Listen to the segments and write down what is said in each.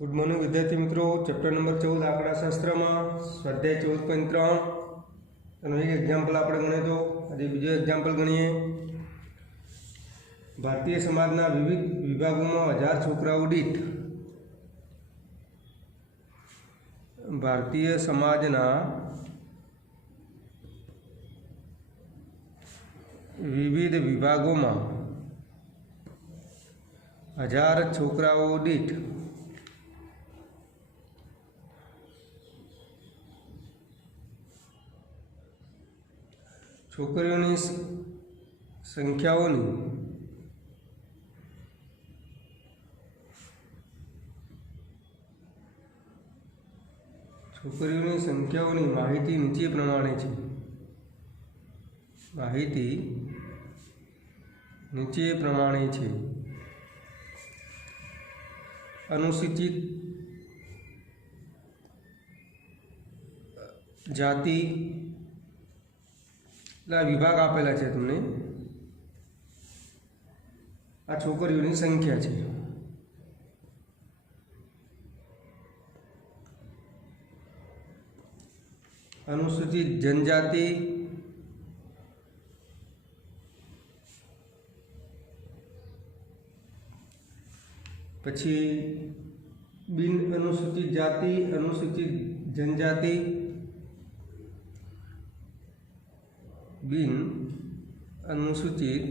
Good morning विद्यार्थी मित्रों। Chapter number 14 आंकड़ाशास्त्र में स्वाध्याय 14.3 एक एक्जाम्पल आप गणे तो आज बीजो एक्जाम्पल गणीए। भारतीय समाजना विविध विभागों में 1000 छोकराओ दीठ भारतीय समाजना विविध विभागों में 1000 छोकराओ दीठ छोकरीओनी संख्याओनी माहिती नीचे प्रमाणे छे। माहिती नीचे प्रमाणे छे। अनुसूचित जाति विभाग आपेला है तमने। आ छोकरीओनी संख्या है। अनुसूचित जनजाति पछी बिन अनुसूचित जाति अनुसूचित जनजाति बिन अनुसूचित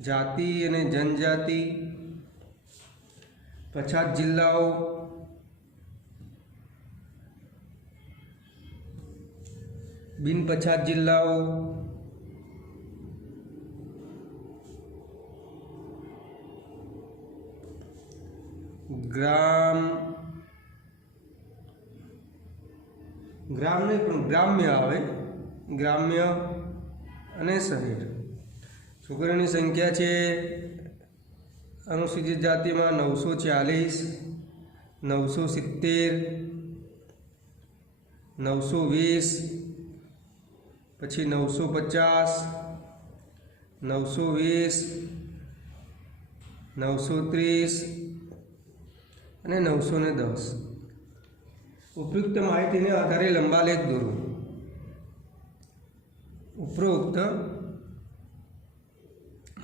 जाति अने जनजाति पछात जिल्लाओ बिन पछात जिल्लाओ ग्राम नहीं पण ग्राम्य आवे। ग्राम्य अने शहर छोकरीओनी संख्या है। अनुसूचित जाति में 940 970 920 पछी 950 920 930 અને 910। उपयुक्त माहिती ने आधारे लंबा लेख दौरो। उपरोक्त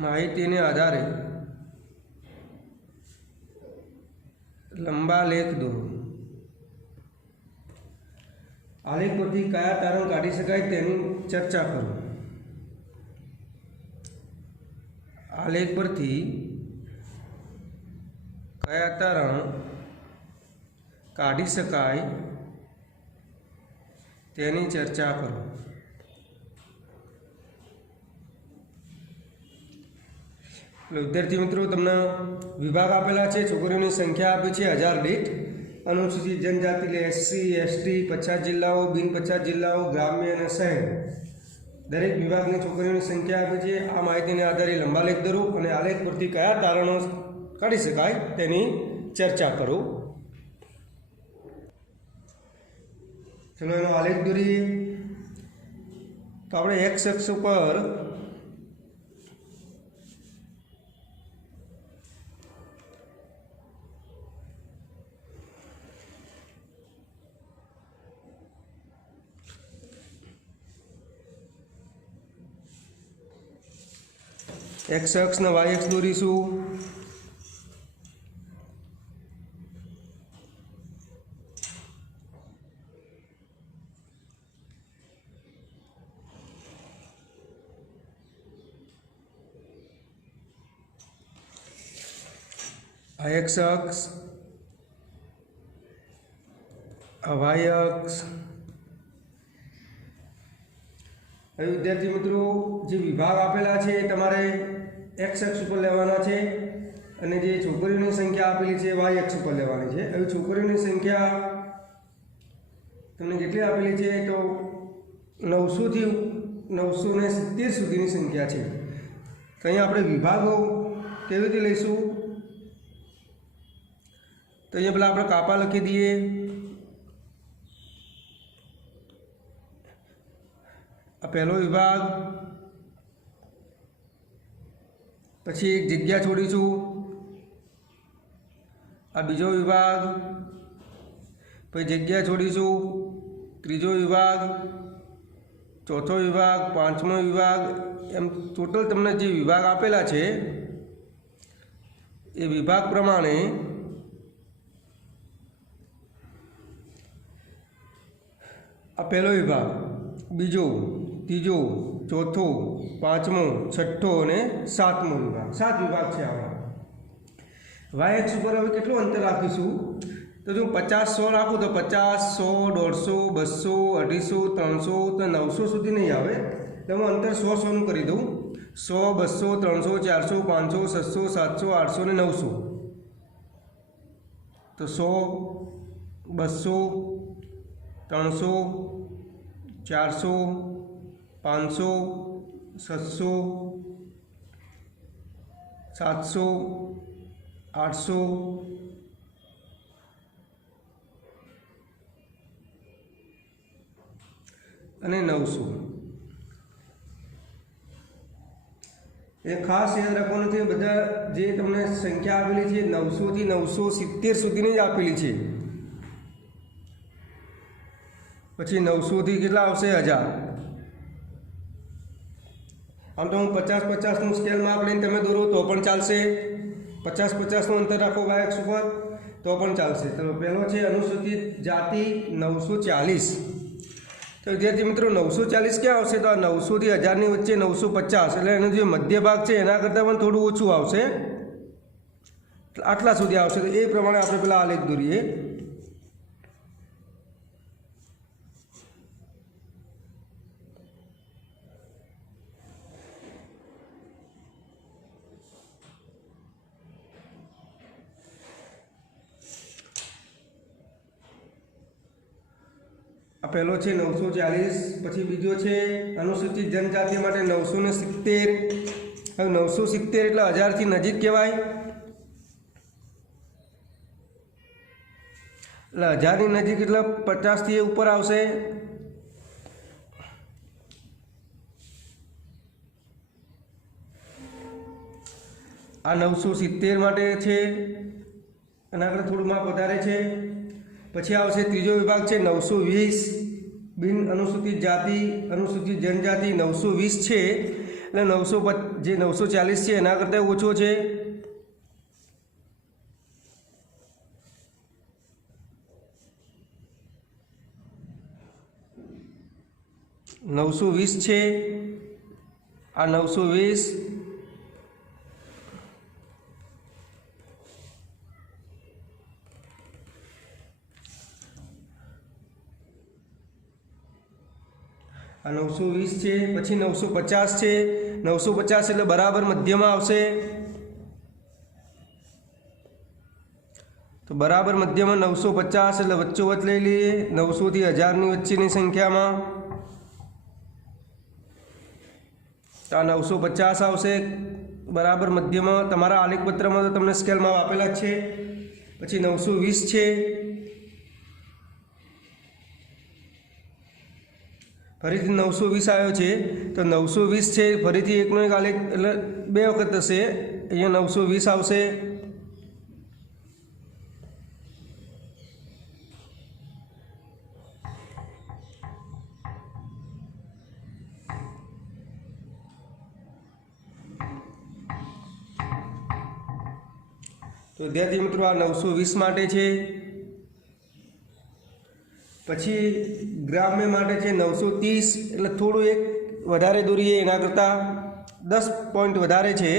माहिती ने आधारे लंबा लेख दौरो। आलेख परथी कया तारण काढी शकाय तेनी चर्चा करो। आलेख परथी कया तारण काढी शकाय तेनी चर्चा करो। विद्यार्थी मित्रों तमने विभाग आपेला है। छोकरीओनी संख्या आपी है 1000 दीठ। अनुसूचित जनजाति ले SC ST पछात जिल्लाओ बिन पछात जिल्लाओ ग्राम्य और शहर दरेक विभाग ने छोकरीओनी संख्या आपी है। आ माहिती ने आधारे लंबा लेख दौरो और आलेख परथी कया तारणों काढी शकाय तेनी चर्चा करो। चलो एनो आलेख दौरीए तो आपणे एक्स अक्ष पर एक्स अक्ष ने वाय अक्ष दौरीशुं। एक्स अक्ष वाय अक्ष। विद्यार्थी मित्रों जो विभाग आपेला है तमारे एक्स अक्ष पर लेवाना है अने जे छोकरीओनी संख्या आपेली है वाय अक्ष पर लेवानी है। हवे छोकरीओनी संख्या तमने केटली आपेली है तो 900 थी 970 सुधीनी संख्या है। तो अहींया आपणे विभागो केवी रीते लईशुं तो अहींया पेला आपणे कापा लखी दीए। आ पहलो विभाग पछी एक जग्या छोड़ीशुं आ बीजो विभाग, पछी जग्या छोड़ीशुं, त्रीजो विभाग, चौथो विभाग, पांचमो विभाग, एम टोटल तमने जे विभाग आपेला छे ए विभाग प्रमाणे आ पहलो विभाग, बीजो, तीजो, चौथो, पांचमो, छठ्ठो अने सातमो विभाग, 7 विभाग छे। आवा वाय एक्स पर हवे केटલું अंतर રાખીશું तो जो 50 100 રાખું तो 50 100 150 200 250 300 तो 900 સુધી नहीं आवे तो હું अंतर 100 100 નું કરી દઉં 100 200 300 400 500 600 700 800 ને 900 तो 100 200 300 400 500 600 700 800 અને 900 એ ખાસ યાદ રાખવાનું છે બધા જે તમને સંખ્યા આપેલી છે 900 થી 970 સુધીની જ આપેલી છે પછી 900 થી કેટલા આવશે 1000 આમ તો હું 50 50 નું સ્કેલ માપ લઈને તમે દોરો તો પણ ચાલશે 50 50 નું અંતર રાખો y અક્ષ ઉપર તો પણ ચાલશે તો પહેલો છે અનુસૂચિત જાતિ 940 तो विद्यार्थी मित्रों 940 क्या आवशे तो 900 થી 1000 ની વચ્ચે 950 એટલે એનો જે મધ્ય ભાગ છે એના કરતાં પણ થોડું ઓછું આવશે આટલા સુધી આવશે તો એ પ્રમાણે આપણે પેલા આલેખ દોરીએ आ पहलो है 940 पछी बीजो है अनुसूचित जनजाति माटे 970 हवे 970 एटले 1000 थी नजीक कहेवाय એટલે 1000 ની નજીક એટલે 50 થી ઉપર આવશે આ 970 માટે છે અને આગળ થોડું માપ વધારે છે પછી આવશે ત્રીજો વિભાગ છે 920 બિન અનુસૂચિત જાતિ અનુસૂચિત જનજાતિ 920 છે એટલે 900 જે 940 છે એના કરતાં ઓછો છે 920 છે આ 920 आ 920 है पछी 950 है 950 એટલે બરાબર મધ્યમાં આવશે તો બરાબર મધ્યમાં 950 એટલે વચ્ચોવચ લઈ લઈએ 900 થી 1000 ની વચ્ચેની સંખ્યામાં તો 950 આવશે બરાબર મધ્યમાં તમારા આલેખ પત્રમાં તો તમને સ્કેલમાં આપેલા જ છે પછી 920 છે फरीथी 920 आयो छे तो 920 छे फरीथी एकनो एक आलेख એટલે બે વખત થશે અહીંયા 920 આવશે तो विद्यार्थी मित्रों आ 920 માટે છે પછી ગ્રામ્ય માટે છે 930 એટલે થોડું એક વધારે દોરીએ એના કરતાં 10 પોઈન્ટ વધારે છે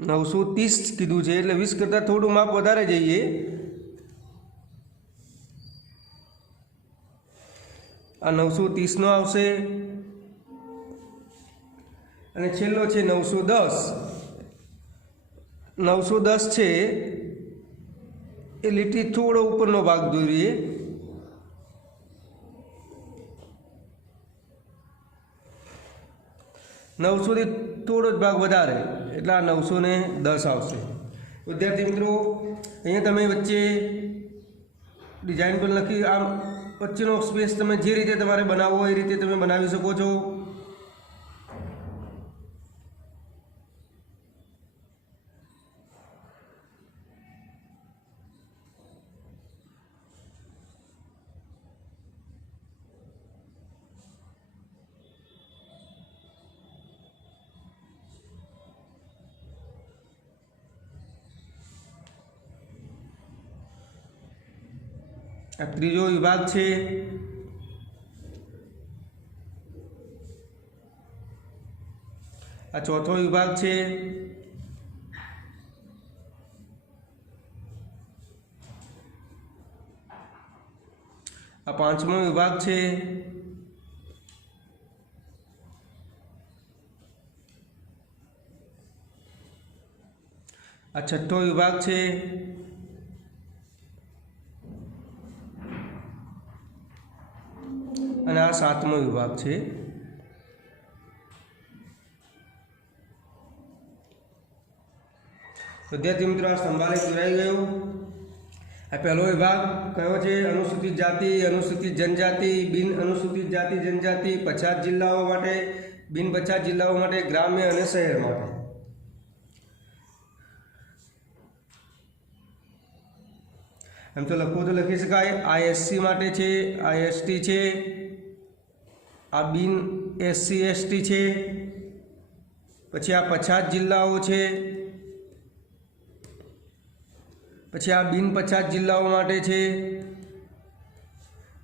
$930 કીધું છે એટલે 20 કરતાં થોડું માપ વધારે જઈએ આ 930 નો આવશે અને છેલ્લો છે 910 910 છે એ લીટી થોડો ઉપરનો ભાગ દોરીએ નવસો થી થોડો જ ભાગ વધારે એટલે આ 910 આવશે વિદ્યાર્થી મિત્રો અહીંયા તમે વચ્ચે ડિઝાઇન પર લખી આમ વચ્ચેનો સ્પેસ તમે જે રીતે તમારે બનાવવો એ રીતે તમે બનાવી શકો છો आ त्रीजो विभाग छे। आ चौथो विभाग छे। आ पांचमो विभाग छे। आ छठो विभाग छे। અને આ સાતમો વિભાગ છે। विद्यार्थी मित्रों, आ स्तंभालेख દોરાઈ ગયો। आ पहलो विभाग कयो छे? अनुसूचित जाति, अनुसूचित जनजाति, बिन अनुसूचित जाति जनजाति, 50 जिल्लाओं माटे, बिन 50 जिल्लाओं माटे, ग्राम्य અને શહેર માટે। એમ તો લખવું તો લખી શકાય। આ એસસી માટે છે, આ એસટી છે, આ બિન એસસી એસટી છે, પછી આ 50 જિલ્લાઓ છે, પછી આ બિન 50 જિલ્લાઓ માટે છે,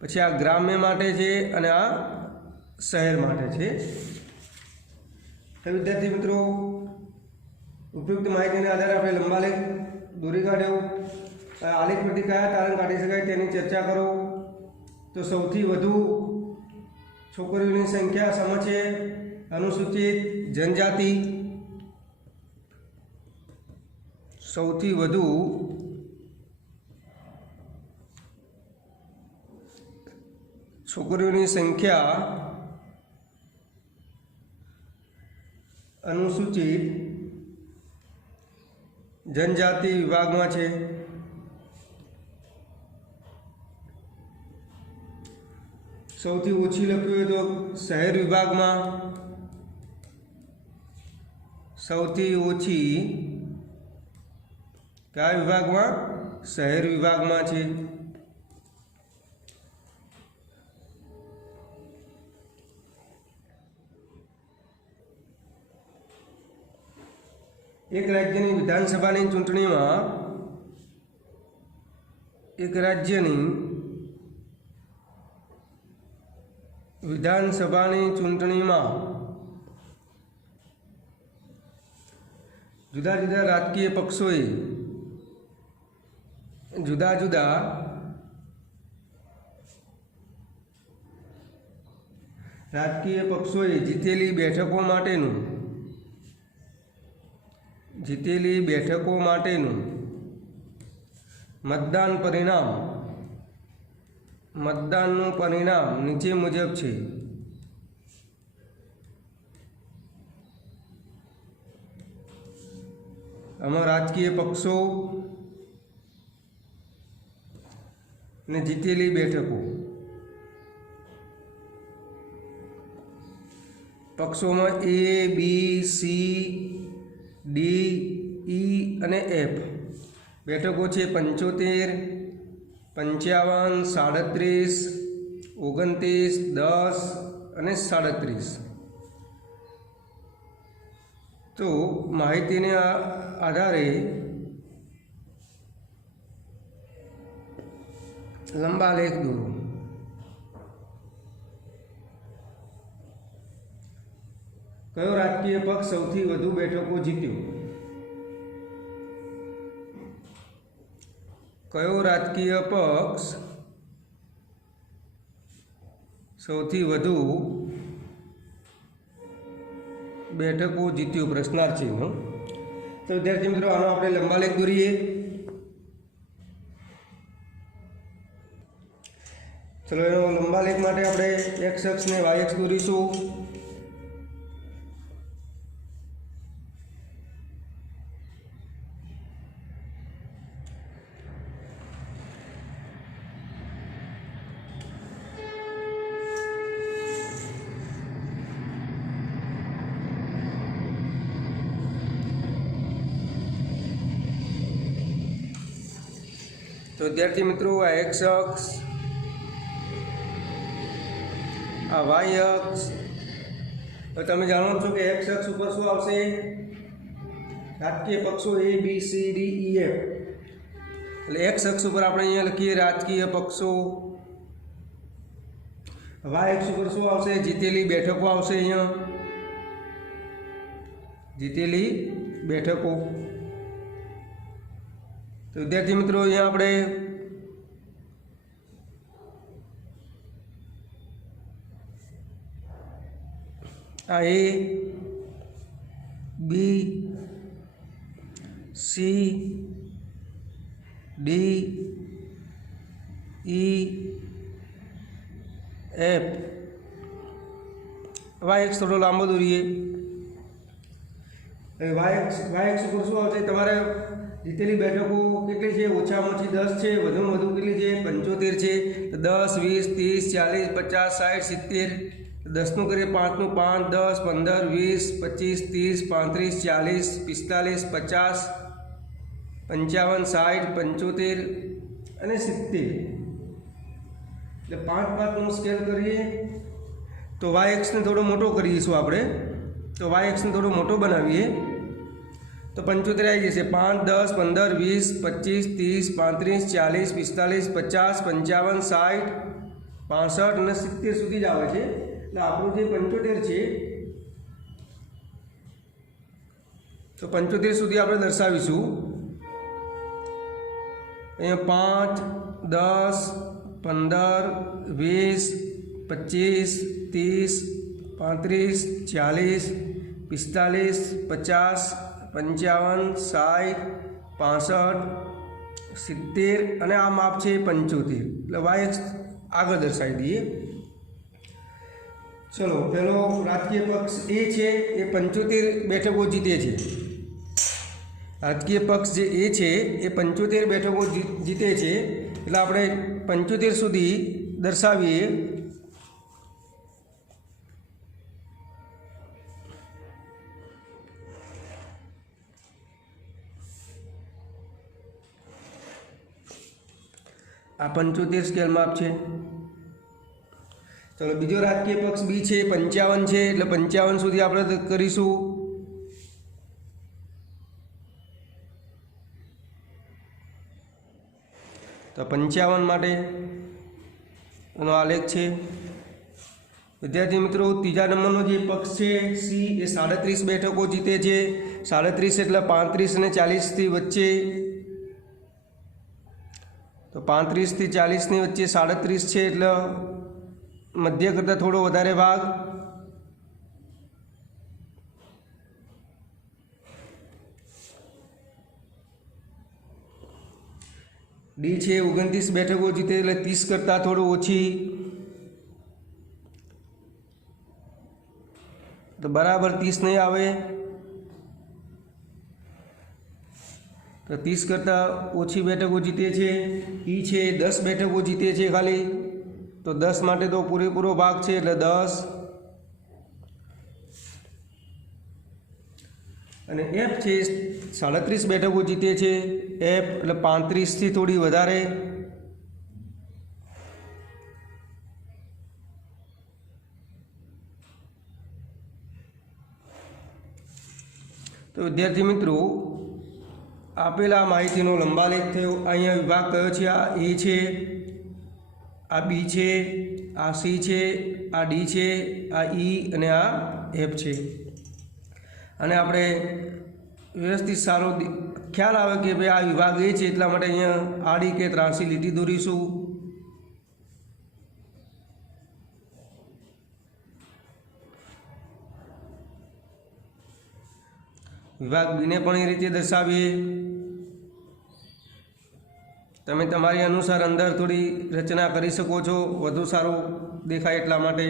પછી આ ગ્રામ્ય માટે છે અને આ શહેર માટે છે। તો વિદ્યાર્થી મિત્રો, ઉપયુક્ત માહિતીના આધારે આપણે લંબાલેખ દોરી કાઢ્યો। આલેખ પરથી કયા તારણ કાઢી શકાય તેની ચર્ચા કરો। તો સૌથી વધુ છોકરીઓની સંખ્યા સમા છે અનુસૂચિત જનજાતિ। સૌથી વધુ છોકરીઓની સંખ્યા अनुसूचित जनजाति विभाग में है। सौथी ओछी लख्યું હોય તો शहर विभाग में, सौथी ओछी क्या विभाग में? शहर विभाग में है। एक राज्यनी विधानसभानी चूंटणीमां एक राज्यनी विधानसभानी चूंटणीमां जुदा जुदा राजकीय पक्षोए जुदा जुदा राजकीय पक्षोए जीतेली बेठको माटेनुं जीतेली बेठको माटेनुं मतदाननुं परिणाम नीचे मुजब छे। आमां राजकीय पक्षों ने जीतेली बेठको पक्षों में ए बी सी डी ई અને एफ બેઠકો છે 75, 55, 37, 29, 10 અને 37। તો માહિતીને આધારે લંબા લેખ દોરો। કયો રાજકીય પક્ષ સૌથી વધુ બેઠકો જીત્યો? કયો રાજકીય પક્ષ સૌથી વધુ બેઠકો જીત્યો? પ્રશ્નાર્થ છે। તો વિદ્યાર્થી મિત્રો, આનો આપણે લંબા લેખ દોરીએ। ચલો, એનો લંબા લેખ માટે આપણે x અક્ષ ને y અક્ષ દોરીશું। तो विद्यार्थी मित्रों, आ एक्स अक्ष, आ वाय अक्ष। तो तमे जाणो छो कि एक्स अक्ष पर शुं आवशे? राजकीय पक्षों A B C D E F. એટલે એક્સ અક્ષ ઉપર આપણે અહીંયા લખીએ રાજકીય પક્ષો, વાય અક્ષ ઉપર શું આવશે? જીતેલી બેઠકો આવશે. અહીંયા જીતેલી બેઠકો. તો વિદ્યાર્થી મિત્રો અહીંયા આપણે આ એ, બી, સી, ડી, ઈ, એફ. વાય એક્સ થોડો લાંબો દોરીએ. વાય એક્સ ઉપર શું આવશે? તમારે જીતેલી બેઠકો કેટલી છે? ઓછામાં ઓછી 10 છે, વધુમાં વધુ કેટલી છે? 75 છે. 10, 20, 30, 40, 50, 60, 70. 10નું કરીએ, 5નું 5, 10, 15, 20, 25, 30, 35, 40, 45, 50, 55, 60, 75 અને 70. એટલે 5-5નું સ્કેલ કરીએ તો વાય એક્સને થોડો મોટો કરીશું આપણે. તો વાય એક્સને થોડો મોટો બનાવીએ તો 75 આવી જશે. 5, 10, 15, 20, 25, 30, 35, 40, 45, 50, 60, 65 અને 70 સુધી જ આવે છે. એટલે આપણું જે 75 છે તો 75 સુધી આપણે દર્શાવીશું. અહીંયા 5, 10, 15, 20, 25, 30, 40, 45, 50, 55, 60, 65, 70 અને આ માપ છે 75. એટલે વાય એક્સ આગળ દર્શાવી દઈએ. ચલો, પહેલો રાજકીય પક્ષ એ છે એ 75 બેઠકો જીતે છે. રાજકીય પક્ષ જે એ છે એ 75 બેઠકો જીતે છે. એટલે આપણે 75 સુધી દર્શાવીએ. આ 75 સ્કેલ માપ છે. ચલો, બીજો રાજકીય પક્ષ બી છે, 55 છે. એટલે 55 સુધી આપણે કરીશું. તો 55 માટે એનો આલેખ છે. વિદ્યાર્થી મિત્રો, ત્રીજા નંબરનો જે પક્ષ છે સી એ 37 બેઠકો જીતે છે. 37 એટલે 35 અને 40 વચ્ચે. તો 35 થી 40 ની વચ્ચે 37 છે એટલે મધ્ય કરતાં થોડો વધારે ભાગ. ડી છે 29 બેઠકો જીતે એટલે 30 કરતાં થોડું ઓછી. તો બરાબર 30 નહીં આવે. તો 30 કરતાં ઓછી બેઠકો જીતે છે. ઈ છે 10 બેઠકો જીતે છે ખાલી. તો 10 માટે તો પૂરેપૂરો ભાગ છે એટલે 10. અને એફ છે 37 બેઠકો જીતે છે. એફ એટલે 35 થી થોડી વધારે. તો વિદ્યાર્થી મિત્રો, આપેલા માહિતીનો લંબાલેખ થયો. અહીંયા વિભાગ કયો છે? આ એ છે, આ બી છે, આ સી છે, આ ડી છે, આ ઈ અને આ એફ છે. અને આપણે વ્યવસ્થિત સારો ખ્યાલ આવે કે ભાઈ આ વિભાગ એ છે એટલા માટે અહીંયા આડી કે ત્રાંસી લીટી દોરીશું. વિભાગ બીને પણ એ રીતે દર્શાવીએ. તમે તમારી અનુસાર અંદર થોડી રચના કરી શકો છો, વધુ સારું દેખાય એટલા માટે.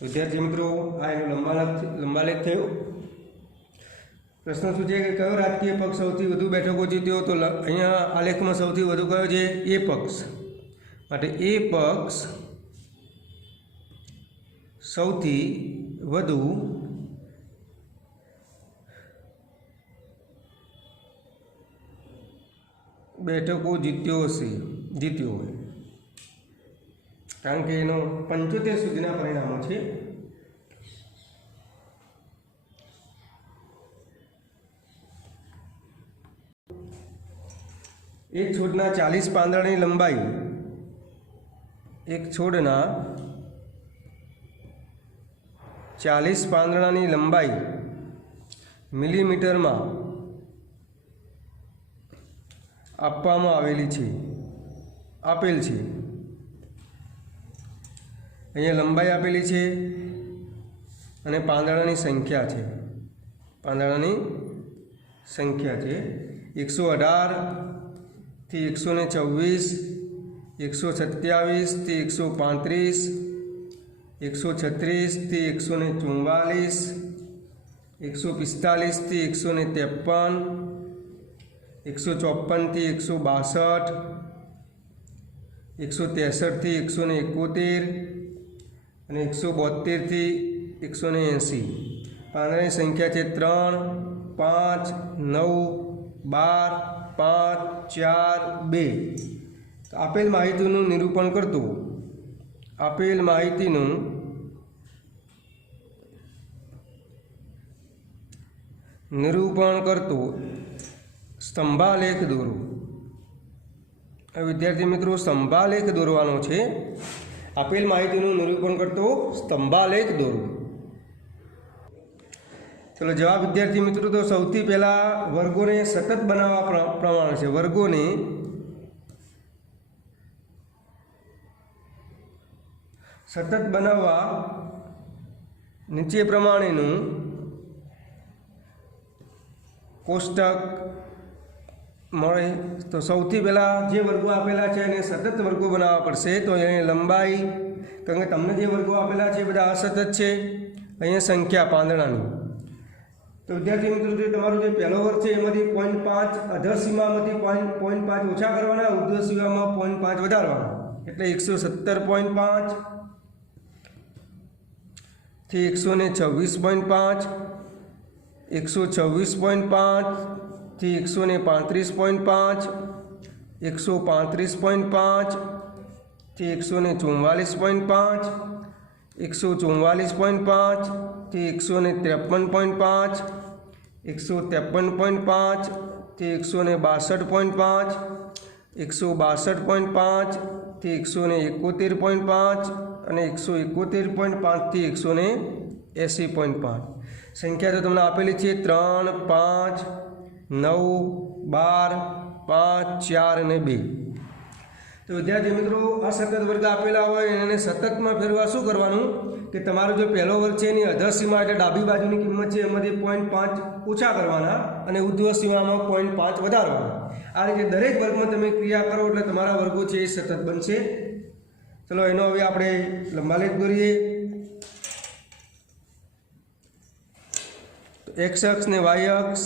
વિદ્યાર્થી મિત્રો, આ એનો લંબાલેખ થયો. પ્રશ્ન શું છે કે કયો રાજકીય પક્ષ સૌથી વધુ બેઠકો જીત્યો? તો અહીંયા આલેખમાં સૌથી વધુ કયો છે? એ પક્ષ. માટે એ પક્ષ સૌથી વધુ બેઠકો જીત્યો હોય, કારણ કે એનો 75 સુધીના પરિણામો છે. એક છોડના 40 પાંદડાની લંબાઈ, એક છોડના 40 પાંદડાની લંબાઈ મિલીમીટરમાં આપવામાં આપેલ છે. અહીંયા લંબાઈ આપેલી છે અને પાંદડાની સંખ્યા છે. 118 થી 124, 127 થી 135, 136 થી 144, 145 થી 153, 154 થી 162, 163 થી 171 અને 172 થી 180. પાંદડાની સંખ્યા છે 3, 5, 9, 12, 5, 4, 2. તો આપેલ માહિતીનું નિરૂપણ કરતું સ્તંભાલેખ દોરો. વિદ્યાર્થી મિત્રો, સ્તંભાલેખ દોરવાનો છે. આપેલ માહિતીનું નિરૂપણ કરતો સ્તંભાલેખ દોરો. ચલો જવાબ વિદ્યાર્થી મિત્રો, તો સૌથી પહેલાં વર્ગોને સતત બનાવવા પ્રમાણે છે. વર્ગોને સતત બનાવવા નીચે પ્રમાણેનું કોષ્ટક મળે. તો સૌથી પહેલાં જે વર્ગો આપેલા છે એને સતત વર્ગો બનાવવા પડશે. તો એની લંબાઈ, કારણ કે તમને જે વર્ગો આપેલા છે એ બધા અસતત છે. અહીંયા સંખ્યા પાંદડાની. તો વિદ્યાર્થી મિત્રો, જે તમારું જે પહેલો વર્ગ છે એમાંથી 0.5 અધર સીમામાંથી 0.5 ઓછા કરવાના, ઉર્ધ્વ સીમામાં 0.5 વધારવાના, એટલે 117.5 થી 126.5, 126.5 થી 135.5, 135.5 થી 144.5, 144.5 થી 153.5, 153.5 થી 162.5, 162.5 થી 171.5 અને 171.5 થી 180.5. સંખ્યા તો તમને આપેલી છે 3, 5, 9, 12, 5, 4 અને 2. તો વિદ્યાર્થી મિત્રો, અસતત વર્ગ આપેલા હોય એને સતતમાં ફેરવા શું કરવાનું કે તમારો જે પહેલો વર્ગ છે એની અધર સીમા એટલે ડાબી બાજુની કિંમત છે એમાંથી 0.5 ઓછા કરવાના અને ઉર્ધ્વ સીમામાં 0.5 વધારવાના. આ રીતે દરેક વર્ગમાં તમે ક્રિયા કરો એટલે તમારા વર્ગો છે એ સતત બનશે. ચલો એનો હવે આપણે લંબાલેખ દોરીએ. એક્સ અક્ષ ને વાય અક્ષ.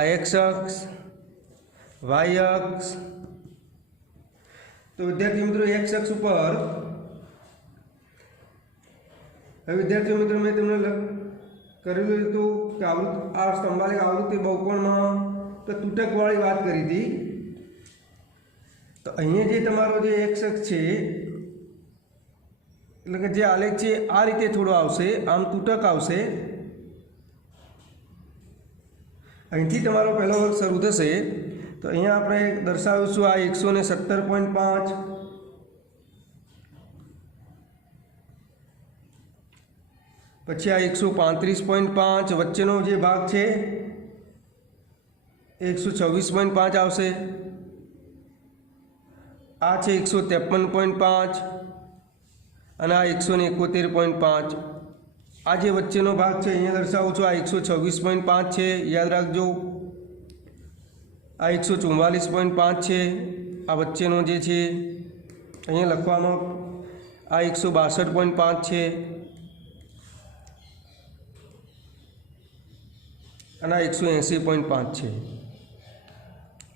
આ એક્સ અક્ષ, વાય અક્ષ. તો વિદ્યાર્થી મિત્રો, એક્સ અક્ષ ઉપર હવે વિદ્યાર્થીઓ મિત્રો મેં તમને કરેલું હતું કે આ સ્તંભાલેખ આવૃત્તિ બહુકોણમાં તો તૂટકવાળી વાત કરી હતી. તો અહીંયા જે તમારો જે એક્સ અક્ષ છે એટલે કે જે આલેખ છે આ રીતે થોડો આવશે, આમ તૂટક આવશે. અહીંથી તમારો પહેલો વર્ગ શરૂ થશે. તો અહીંયા આપણે દર્શાવીશું આ 117.5, પછી આ 135.5, વચ્ચેનો જે ભાગ છે 126.5 આવશે. આ છે 153.5 અને આ 171.5. આ જે વચ્ચેનો ભાગ છે અહીંયા દર્શાવું છું, આ 126.5 છે, યાદ રાખજો. આ 144.5 છે, આ વચ્ચેનો જે છે અહીંયા લખવામાં. આ 162.5 છે અને આ 180.5 છે.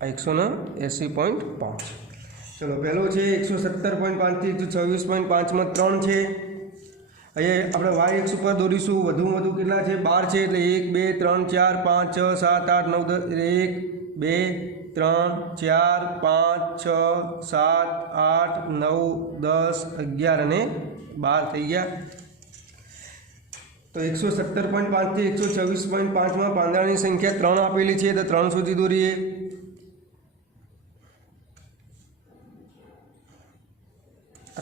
આ 180.5. चलो पहलो है 117.5 થી 126.5 में 3 है। अँ अपने वाय एक्स पर दौरीशू वधु वधु के 12 है एट 1 2 3 4 5 6 7 8 9 10 1 2 3 4 5 6 7 8 9 10 11 અને 12 थी गया। तो 117.5 થી 126.5 में પાંદડાની संख्या 3 आपेली है, तो 3 सुधी दौरीए।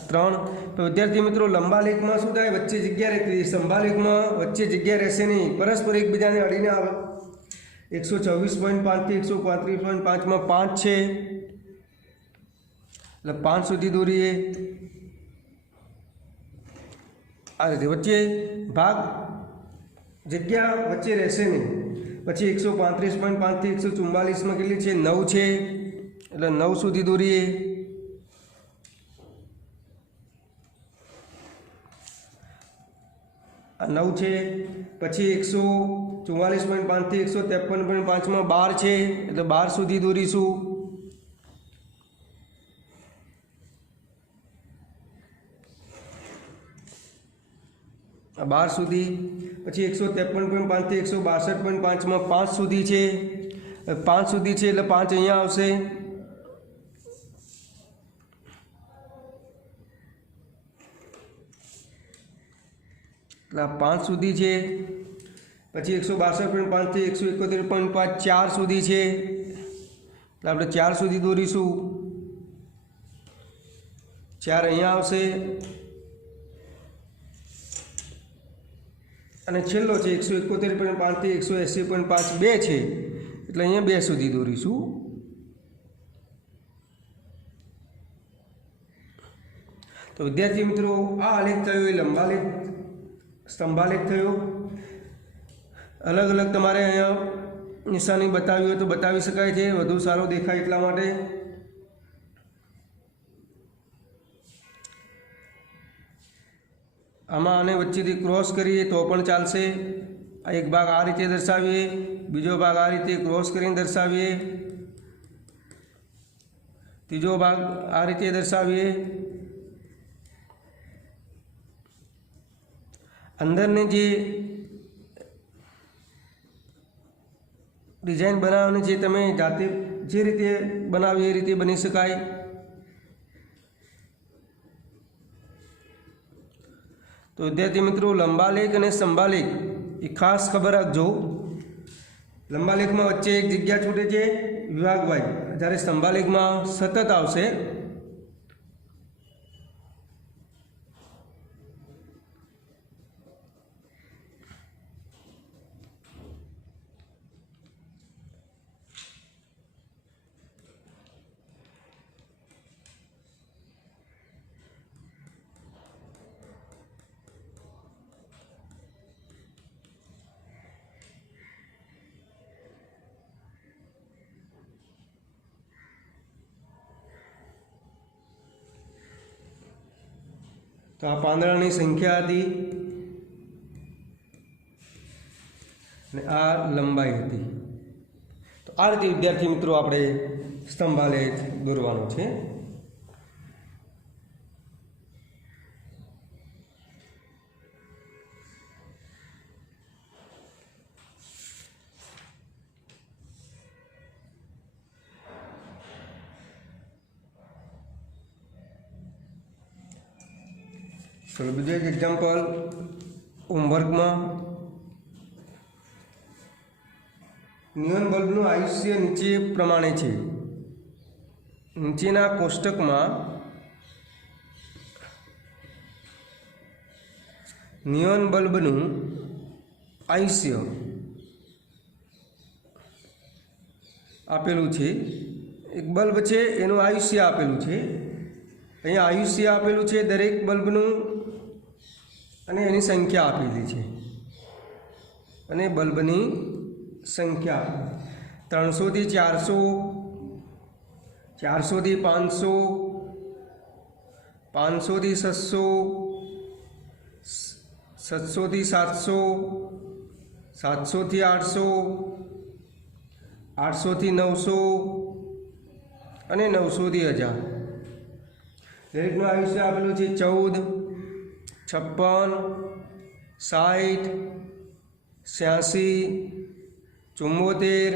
त्रण तो विद्यार्थी मित्रों लंबालेख में शू थाय वच्चे जग्या रहती, संभालेख में वच्चे जग्या रहशे नहीं, परस्पर एकबीजाने अड़ीने आवे। 124.5 થી 135.5 में 5 है એટલે 5 સુધી દોરીએ। आ रीते वच्चे भाग जग्या वच्चे रहशे नहीं। पछी 135.5 થી 144 में केटली छे 9 है એટલે 9 સુધી દોરીए। आ 9 है। पछी 144.5 થી 153.5 में 12 है એટલે 12 સુધી દોરીशू। आ 12 સુધી। पछी 153.5 થી 162.5 में 5 સુધી है, 5 સુધી है એટલે 5 अहींया आवशे। 5 સુધી है। पछी 162.5 થી 171.5 4 સુધી है એટલે આપણે 4 સુધી દોરીશું। 4 અહીંયા આવશે અને છેલ્લો છે 171.5 થી 180.5 2 છે એટલે અહીંયા 2 સુધી દોરીશું। तो विद्यार्थी मित्रों आ आलेख थयो ए लंबालेख स्तंभालेख थयो। अलग अलग तमारे अहींया निशानी बतावी हो तो बतावी शकाय छे, वधु सारो देखाय એટલા માટે। आमां आने वच्चेथी क्रॉस करीए तो पण चालशे। आ एक भाग आ रीते दर्शावीए, बीजो भाग आ रीते क्रॉस करीने दर्शावीए, तीजो भाग आ रीते दर्शावीए। अंदरनी जे डिजाइन बनाववानी छे तमे जाते जे रीते बनावी ए रीते बनी शकाय। तो विद्यार्थी मित्रों लंबालेख और संभालेख ये खास खबर रखो। लंबालेख में वच्चे एक जग्या छूटे छे विभाग वाइज, ज्यारे संभालेख में सतत आवशे। तो आ પાંદડાની संख्या थी ने आ लंबाई थी। तो आ रीते विद्यार्थी मित्रों आपणे स्तंभालेख दોરવાનો છે। चलो बीजो एक एग्जाम्पल होमवर्क में नियोन बल्बनु आयुष्य नीचे प्रमाणे छे। नीचेना कोष्टक में नियोन बल्बनु आयुष्य आपेलू छे। एक बल्ब छे एनु आयुष्य आपेलू छे। अहींया आयुष्य आपेलू छे दरेक बल्बनु અને એની સંખ્યા આપેલી છે અને બલ્બની સંખ્યા 300 થી 400, 400 થી 500, 500 થી 600, 700 થી 700, 700 થી 800, 800 થી 900 અને 900 થી 1000। દરેકનું આયુષ્ય આપેલું છે 14, 56, 60, 86, 74,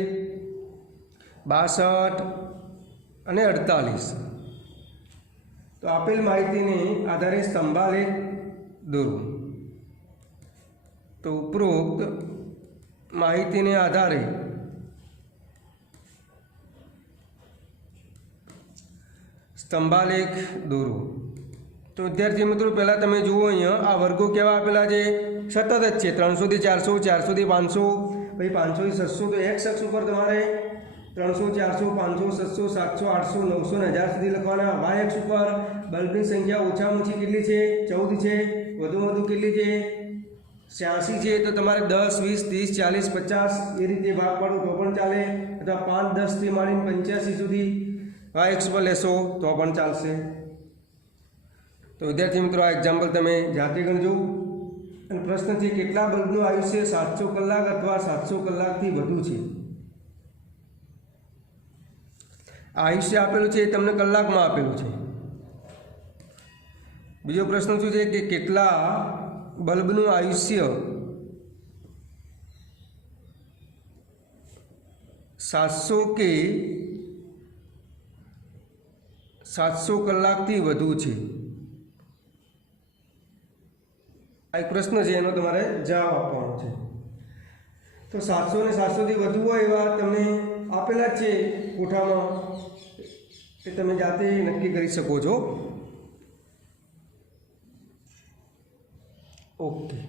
62 અને 48. તો આપેલ માહિતીને આધારે સ્તંભાલેખ દોરો. તો ઉપરોક્ત માહિતીને આધારે સ્તંભાલેખ દોરો. તો વિદ્યાર્થી મિત્રો પહેલાં તમે જુઓ અહીંયા આ વર્ગો કેવા આપેલા છે, સતત જ છે. 300 થી 400, 400 થી 500, પછી 500 થી 600. તો એક્સ અક્ષ ઉપર તમારે 300, 400, 500, 600, 700, 800, 900 ને 1000 સુધી લખવાના. વાય અક્ષ ઉપર બલ્બની સંખ્યા ઓછામાં ઓછી કેટલી છે? 14 છે. વધુમાં વધુ કેટલી છે? 86 છે. તો તમારે 10, 20, 30, 40, 50 એ રીતે ભાગ પાડો તો પણ ચાલે, અથવા 5, 10 થી માંડીને 85 સુધી વાય અક્ષ પર લેશો તો પણ ચાલશે. તો વિદ્યાર્થી મિત્રો આ એક્ઝામ્પલ તમે જાતે ગણજો. અને પ્રશ્ન છે કેટલા બલ્બનું આયુષ્ય 700 કલાક અથવા 700 કલાકથી વધુ છે? આયુષ્ય આપેલું છે એ તમને કલાકમાં આપેલું છે. બીજો પ્રશ્ન શું છે કે કેટલા બલ્બનું આયુષ્ય 700 કે 700 કલાકથી વધુ છે? આ એક પ્રશ્ન છે, એનો તમારે જવાબ આપવાનો છે. તો 700 ને 700 થી વધુ હોય એવા તમને આપેલા જ છે કોઠામાં, એ તમે જાતે નક્કી કરી શકો છો. ઓકે.